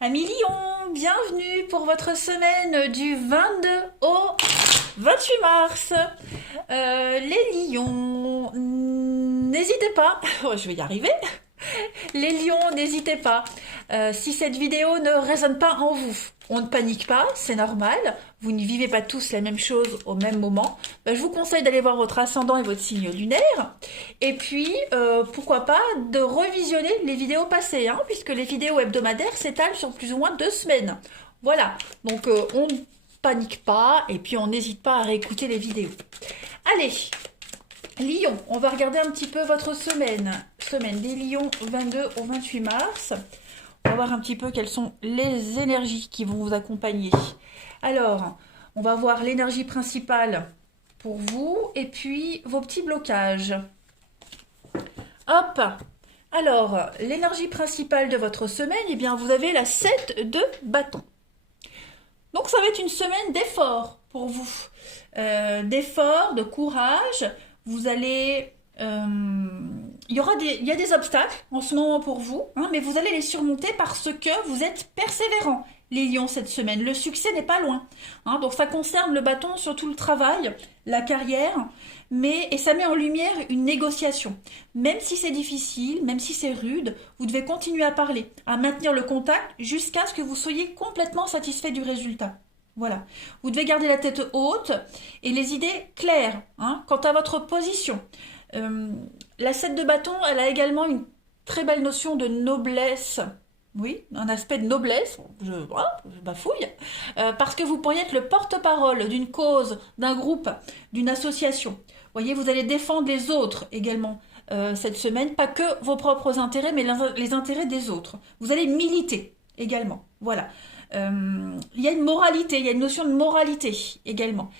Amis Lion, bienvenue pour votre semaine du 22 au 28 mars. Les lions, n'hésitez pas, oh, je vais y arriver. Les lions, n'hésitez pas. Si cette vidéo ne résonne pas en vous, on ne panique pas, c'est normal. Vous ne vivez pas tous la même chose au même moment. Je vous conseille d'aller voir votre ascendant et votre signe lunaire. Et puis, pourquoi pas, de revisionner les vidéos passées, hein, puisque les vidéos hebdomadaires s'étalent sur plus ou moins 2 semaines. Voilà, donc on ne panique pas et puis on n'hésite pas à réécouter les vidéos. Allez, Lion, on va regarder un petit peu votre semaine. Semaine des Lions 22 au 28 mars. On va voir un petit peu quelles sont les énergies qui vont vous accompagner. Alors, on va voir l'énergie principale pour vous et puis vos petits blocages. Hop! Alors, l'énergie principale de votre semaine, eh bien, vous avez la 7 de bâton. Donc, ça va être une semaine d'effort pour vous. D'effort, de courage. Vous allez... il y a des obstacles en ce moment pour vous, hein, mais vous allez les surmonter parce que vous êtes persévérants, les lions, cette semaine. Le succès n'est pas loin. Hein, donc ça concerne le bâton, surtout le travail, la carrière, et ça met en lumière une négociation. Même si c'est difficile, même si c'est rude, vous devez continuer à parler, à maintenir le contact jusqu'à ce que vous soyez complètement satisfait du résultat. Voilà. Vous devez garder la tête haute et les idées claires, hein, quant à votre position. La 7 de bâton, elle a également une très belle notion de noblesse. Oui, un aspect de noblesse, je bafouille, parce que vous pourriez être le porte-parole d'une cause, d'un groupe, d'une association. Vous voyez, vous allez défendre les autres également cette semaine, pas que vos propres intérêts, mais les intérêts des autres. Vous allez militer également, voilà. Il y a une moralité, il y a une notion de moralité également.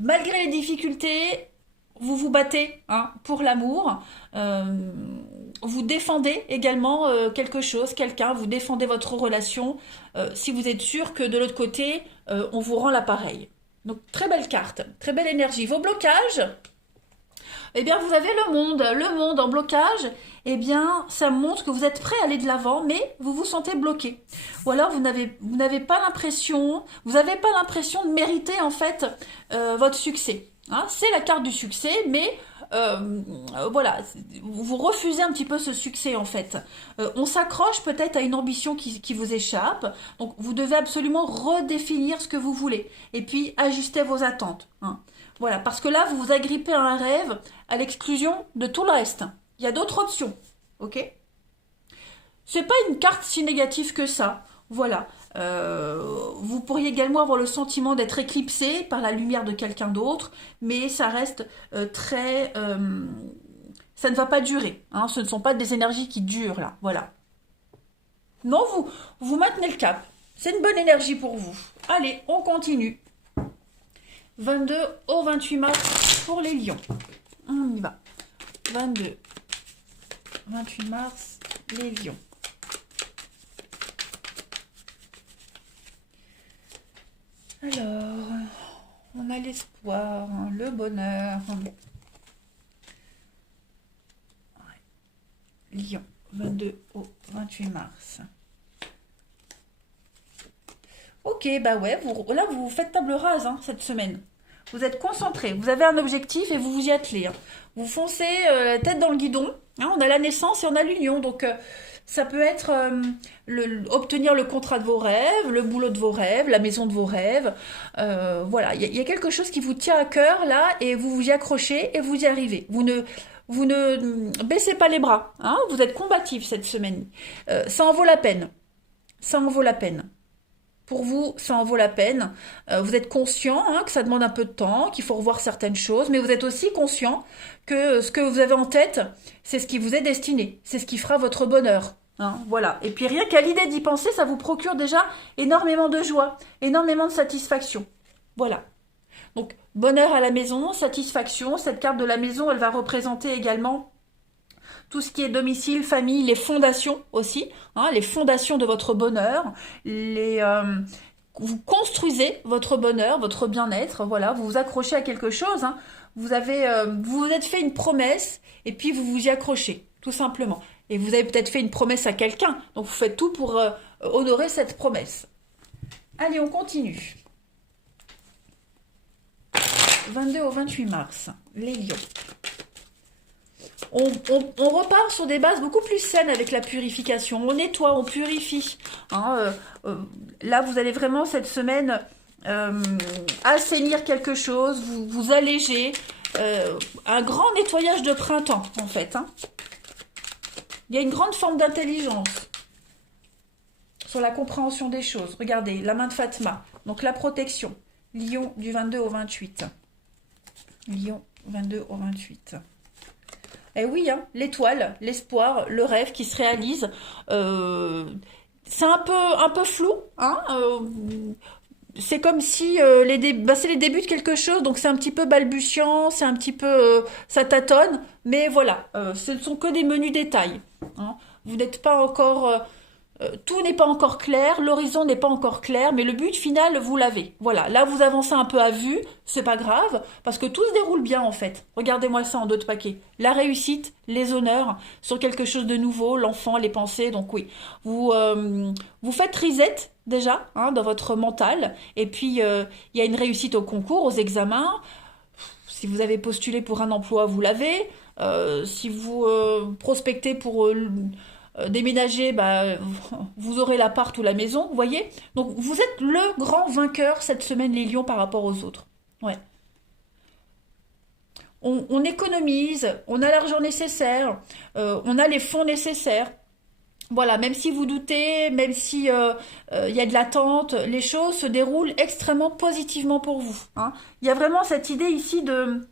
Malgré les difficultés, vous vous battez, hein, pour l'amour, vous défendez également quelque chose, quelqu'un, vous défendez votre relation, si vous êtes sûr que de l'autre côté, on vous rend l'appareil. Donc très belle carte, très belle énergie. Vos blocages, eh bien vous avez le monde en blocage, eh bien ça montre que vous êtes prêt à aller de l'avant, mais vous vous sentez bloqué. Ou alors vous n'avez pas l'impression, vous n'avez pas l'impression de mériter en fait votre succès. Hein, c'est la carte du succès, mais voilà, vous refusez un petit peu ce succès en fait. On s'accroche peut-être à une ambition qui vous échappe, donc vous devez absolument redéfinir ce que vous voulez, et puis ajuster vos attentes. Hein. Voilà, parce que là, vous vous agrippez à un rêve à l'exclusion de tout le reste. Il y a d'autres options, ok? C'est pas une carte si négative que ça. Voilà. Vous pourriez également avoir le sentiment d'être éclipsé par la lumière de quelqu'un d'autre, mais ça reste très... ça ne va pas durer. Hein, ce ne sont pas des énergies qui durent, là. Voilà. Non, vous maintenez le cap. C'est une bonne énergie pour vous. Allez, on continue. 22 au 28 mars pour les lions. On y va. 22, 28 mars, les lions. Alors, on a l'espoir, hein, le bonheur. Ouais. Lion, 22 au 28 mars. Ok, bah ouais, là vous faites table rase, hein, cette semaine. Vous êtes concentré, vous avez un objectif et vous vous y attelez. Hein. Vous foncez tête dans le guidon. Hein, on a la naissance et on a l'union, donc ça peut être obtenir le contrat de vos rêves, le boulot de vos rêves, la maison de vos rêves. Voilà, il y a quelque chose qui vous tient à cœur là et vous vous y accrochez et vous y arrivez. Vous ne baissez pas les bras. Hein, vous êtes combatif cette semaine. Ça en vaut la peine. Ça en vaut la peine. Pour vous, ça en vaut la peine. Vous êtes conscient, hein, que ça demande un peu de temps, qu'il faut revoir certaines choses, mais vous êtes aussi conscient que ce que vous avez en tête, c'est ce qui vous est destiné, c'est ce qui fera votre bonheur. Hein, voilà. Et puis rien qu'à l'idée d'y penser, ça vous procure déjà énormément de joie, énormément de satisfaction. Voilà. Donc bonheur à la maison, satisfaction. Cette carte de la maison, elle va représenter également tout ce qui est domicile, famille, les fondations aussi, hein, les fondations de votre bonheur, vous construisez votre bonheur, votre bien-être, voilà, vous vous accrochez à quelque chose, hein, vous vous êtes fait une promesse et puis vous vous y accrochez, tout simplement. Et vous avez peut-être fait une promesse à quelqu'un. Donc vous faites tout pour honorer cette promesse. Allez, on continue. 22 au 28 mars, les lions. On repart sur des bases beaucoup plus saines avec la purification. On nettoie, on purifie. Hein, là, vous allez vraiment cette semaine assainir quelque chose, vous alléger. Un grand nettoyage de printemps, en fait. Hein. Il y a une grande forme d'intelligence sur la compréhension des choses. Regardez, la main de Fatma. Donc la protection. Lion du 22 au 28. Lion 22 au 28. Eh oui, hein, l'étoile, l'espoir, le rêve qui se réalise. C'est un peu flou. Hein, c'est comme si c'est les débuts de quelque chose, donc c'est un petit peu balbutiant, c'est un petit peu... ça tâtonne, mais voilà, ce ne sont que des menus détails. Hein. Vous n'êtes pas encore... tout n'est pas encore clair, l'horizon n'est pas encore clair, mais le but final, vous l'avez. Voilà, là vous avancez un peu à vue, c'est pas grave, parce que tout se déroule bien en fait. Regardez-moi ça en deux de paquets. La réussite, les honneurs, sur quelque chose de nouveau, l'enfant, les pensées, donc oui. Vous faites reset déjà, hein, dans votre mental, et puis il y a une réussite au concours, aux examens. Si vous avez postulé pour un emploi, vous l'avez. Si vous prospectez pour... déménager, bah, vous aurez l'appart ou la maison, vous voyez. Donc vous êtes le grand vainqueur cette semaine, les lions, par rapport aux autres. Ouais. On économise, on a l'argent nécessaire, on a les fonds nécessaires. Voilà, même si vous doutez, même si y a de l'attente, les choses se déroulent extrêmement positivement pour vous. Hein. Il y a vraiment cette idée ici de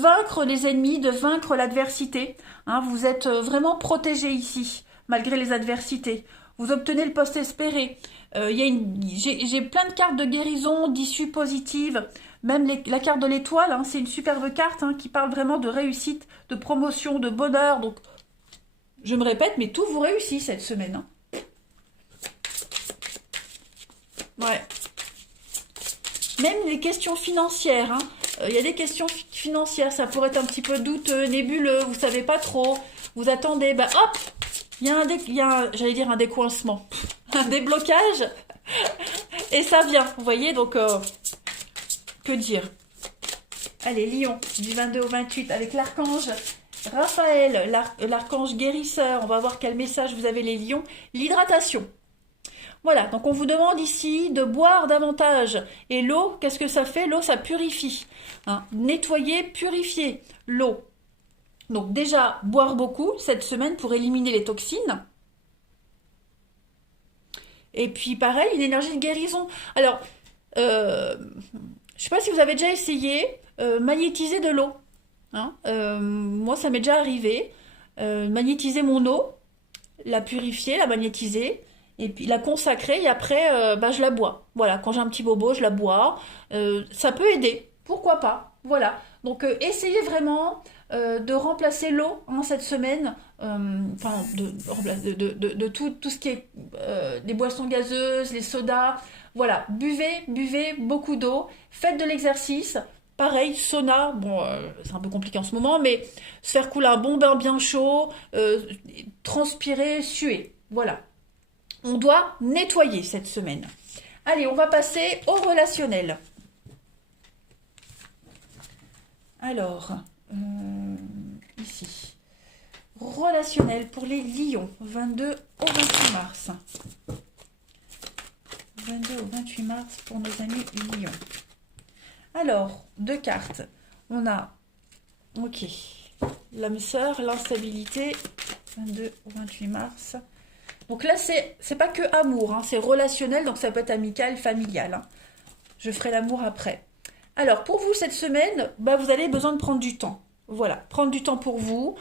vaincre les ennemis, de vaincre l'adversité. Hein, vous êtes vraiment protégé ici, malgré les adversités. Vous obtenez le poste espéré. J'ai plein de cartes de guérison, d'issues positives. Même la carte de l'étoile, hein, c'est une superbe carte hein, qui parle vraiment de réussite, de promotion, de bonheur. Donc, je me répète, mais tout vous réussit cette semaine. Hein. Ouais. Même les questions financières, hein. Il y a des questions financières, ça pourrait être un petit peu douteux, nébuleux, vous savez pas trop, vous attendez, bah hop, il y a j'allais dire un décoincement, un déblocage, et ça vient, vous voyez, donc, que dire. Allez, Lion, du 22 au 28, avec l'archange Raphaël, l'archange guérisseur, on va voir quel message vous avez les lions, l'hydratation. Voilà, donc on vous demande ici de boire davantage. Et l'eau, qu'est-ce que ça fait? L'eau, ça purifie. Hein. Nettoyer, purifier l'eau. Donc déjà, boire beaucoup cette semaine pour éliminer les toxines. Et puis pareil, une énergie de guérison. Alors, je ne sais pas si vous avez déjà essayé magnétiser de l'eau. Hein. Moi, ça m'est déjà arrivé. Magnétiser mon eau, la purifier, la magnétiser. Et puis la consacrer et après bah, je la bois. Voilà, quand j'ai un petit bobo, je la bois. Ça peut aider, pourquoi pas. Voilà, donc essayez vraiment de remplacer l'eau hein, cette semaine. Enfin, de tout ce qui est des boissons gazeuses, les sodas. Voilà, buvez beaucoup d'eau. Faites de l'exercice. Pareil, sauna, bon, c'est un peu compliqué en ce moment, mais se faire couler un bon bain bien chaud, transpirer, suer. Voilà. On doit nettoyer cette semaine. Allez, on va passer au relationnel. Alors, ici. Relationnel pour les lions, 22 au 28 mars. 22 au 28 mars pour nos amis lions. Alors, deux cartes. On a, ok, l'âme sœur, l'instabilité, 22 au 28 mars. Donc là, c'est pas que amour, hein, c'est relationnel, donc ça peut être amical, familial. Hein. Je ferai l'amour après. Alors, pour vous, cette semaine, bah, vous avez besoin de prendre du temps. Voilà, prendre du temps pour vous,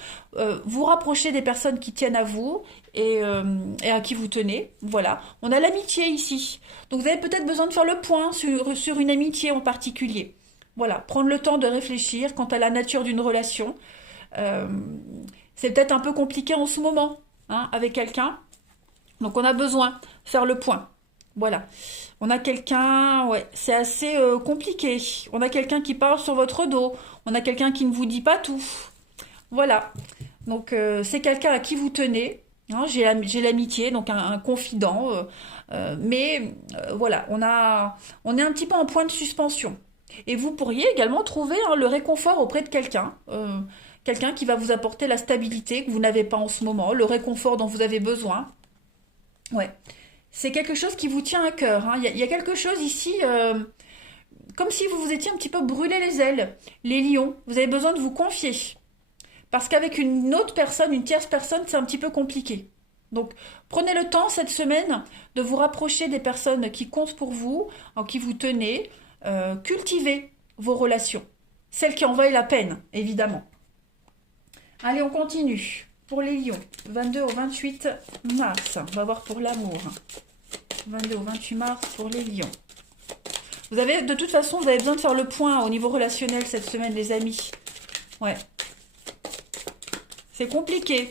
vous rapprocher des personnes qui tiennent à vous et à qui vous tenez. Voilà, on a l'amitié ici. Donc vous avez peut-être besoin de faire le point sur une amitié en particulier. Voilà, prendre le temps de réfléchir quant à la nature d'une relation. C'est peut-être un peu compliqué en ce moment, hein, avec quelqu'un. Donc on a besoin de faire le point. Voilà. On a quelqu'un, ouais, c'est assez compliqué. On a quelqu'un qui parle sur votre dos. On a quelqu'un qui ne vous dit pas tout. Voilà. Donc c'est quelqu'un à qui vous tenez. Hein, j'ai l'amitié, donc un confident. Voilà, on est un petit peu en point de suspension. Et vous pourriez également trouver hein, le réconfort auprès de quelqu'un. Quelqu'un qui va vous apporter la stabilité que vous n'avez pas en ce moment, le réconfort dont vous avez besoin. Ouais. C'est quelque chose qui vous tient à cœur. Hein. Il y a quelque chose ici, comme si vous vous étiez un petit peu brûlé les ailes. Les lions, vous avez besoin de vous confier. Parce qu'avec une autre personne, une tierce personne, c'est un petit peu compliqué. Donc, prenez le temps cette semaine de vous rapprocher des personnes qui comptent pour vous, en qui vous tenez. Cultivez vos relations. Celles qui en valent la peine, évidemment. Allez, on continue. Pour les lions, 22 au 28 mars. On va voir pour l'amour. 22 au 28 mars pour les lions. De toute façon, vous avez besoin de faire le point au niveau relationnel cette semaine, les amis. Ouais. C'est compliqué.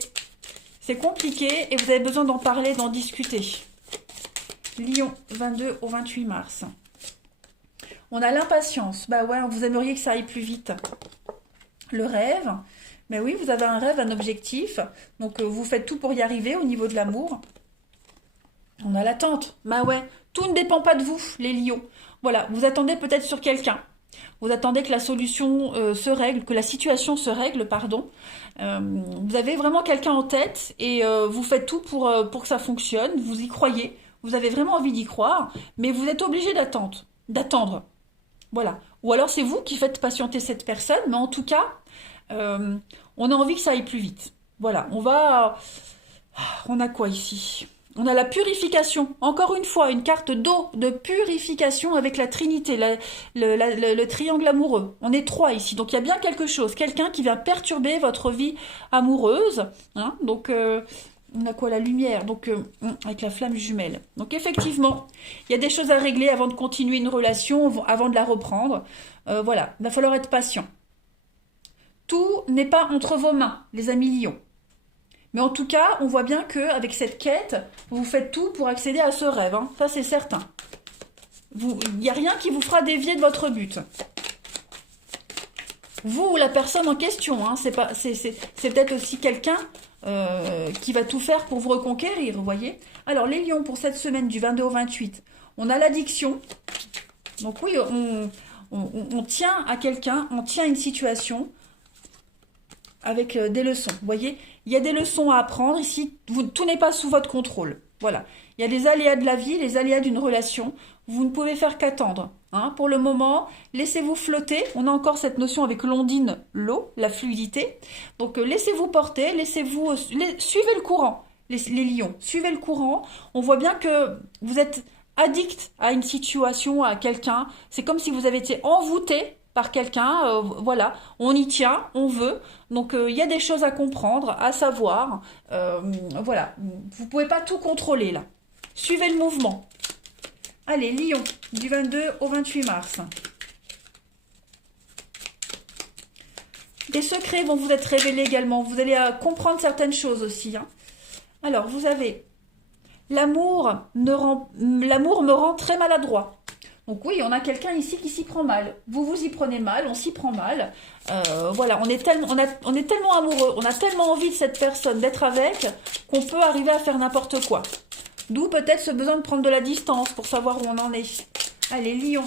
C'est compliqué et vous avez besoin d'en parler, d'en discuter. Lion, 22 au 28 mars. On a l'impatience. Bah ouais, vous aimeriez que ça aille plus vite. Le rêve. Mais oui, vous avez un rêve, un objectif. Donc, vous faites tout pour y arriver au niveau de l'amour. On a l'attente. Bah ouais, tout ne dépend pas de vous, les lions. Voilà, vous attendez peut-être sur quelqu'un. Vous attendez que la solution se règle, que la situation se règle, pardon. Vous avez vraiment quelqu'un en tête et vous faites tout pour que ça fonctionne. Vous y croyez. Vous avez vraiment envie d'y croire, mais vous êtes obligé d'attendre. Voilà. Ou alors c'est vous qui faites patienter cette personne, mais en tout cas, on a envie que ça aille plus vite. Voilà. On a quoi ici? On a la purification. Encore une fois, une carte d'eau, de purification avec la Trinité, le triangle amoureux. On est 3 ici, donc il y a bien quelque chose. Quelqu'un qui vient perturber votre vie amoureuse. Hein, donc, on a quoi? La lumière, donc avec la flamme jumelle. Donc effectivement, il y a des choses à régler avant de continuer une relation, avant de la reprendre. Voilà, il va falloir être patient. Tout n'est pas entre vos mains, les amis lions. Mais en tout cas, on voit bien qu'avec cette quête, vous faites tout pour accéder à ce rêve. Hein. Ça, c'est certain. Il n'y a rien qui vous fera dévier de votre but. Vous ou la personne en question. Hein, c'est peut-être aussi quelqu'un qui va tout faire pour vous reconquérir, vous voyez. Alors, les lions, pour cette semaine du 22 au 28, on a l'addiction. Donc oui, on tient à quelqu'un, on tient à une situation avec des leçons, vous voyez. Il y a des leçons à apprendre ici, tout n'est pas sous votre contrôle. Voilà, il y a les aléas de la vie, les aléas d'une relation, vous ne pouvez faire qu'attendre. Hein. Pour le moment, laissez-vous flotter, on a encore cette notion avec l'ondine, l'eau, la fluidité. Donc laissez-vous porter, suivez le courant, les lions, suivez le courant. On voit bien que vous êtes addict à une situation, à quelqu'un, c'est comme si vous avez été envoûté par quelqu'un, voilà, on y tient, on veut, donc il y a des choses à comprendre, à savoir, voilà, vous pouvez pas tout contrôler là, suivez le mouvement. Allez, Lion, du 22 au 28 mars. Des secrets vont vous être révélés également, vous allez comprendre certaines choses aussi. Hein. Alors, vous avez, l'amour me rend très maladroit. Donc oui, on a quelqu'un ici qui s'y prend mal. Vous vous y prenez mal, on s'y prend mal. Voilà, on est tellement amoureux, on a tellement envie de cette personne, d'être avec, qu'on peut arriver à faire n'importe quoi. D'où peut-être ce besoin de prendre de la distance pour savoir où on en est. Allez, Lion,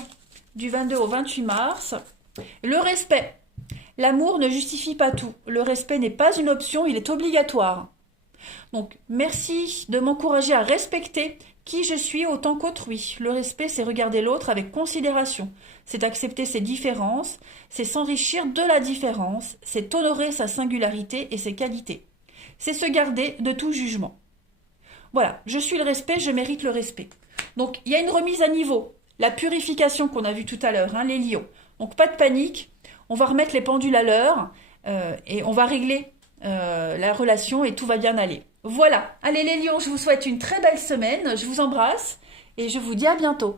du 22 au 28 mars. Le respect. L'amour ne justifie pas tout. Le respect n'est pas une option, il est obligatoire. Donc, merci de m'encourager à respecter qui je suis autant qu'autrui. Le respect, c'est regarder l'autre avec considération. C'est accepter ses différences, c'est s'enrichir de la différence, c'est honorer sa singularité et ses qualités. C'est se garder de tout jugement. Voilà, je suis le respect, je mérite le respect. Donc, il y a une remise à niveau. La purification qu'on a vue tout à l'heure, hein, les lions. Donc, pas de panique, on va remettre les pendules à l'heure et on va régler la relation et tout va bien aller. Voilà, allez les lions, je vous souhaite une très belle semaine, je vous embrasse et je vous dis à bientôt.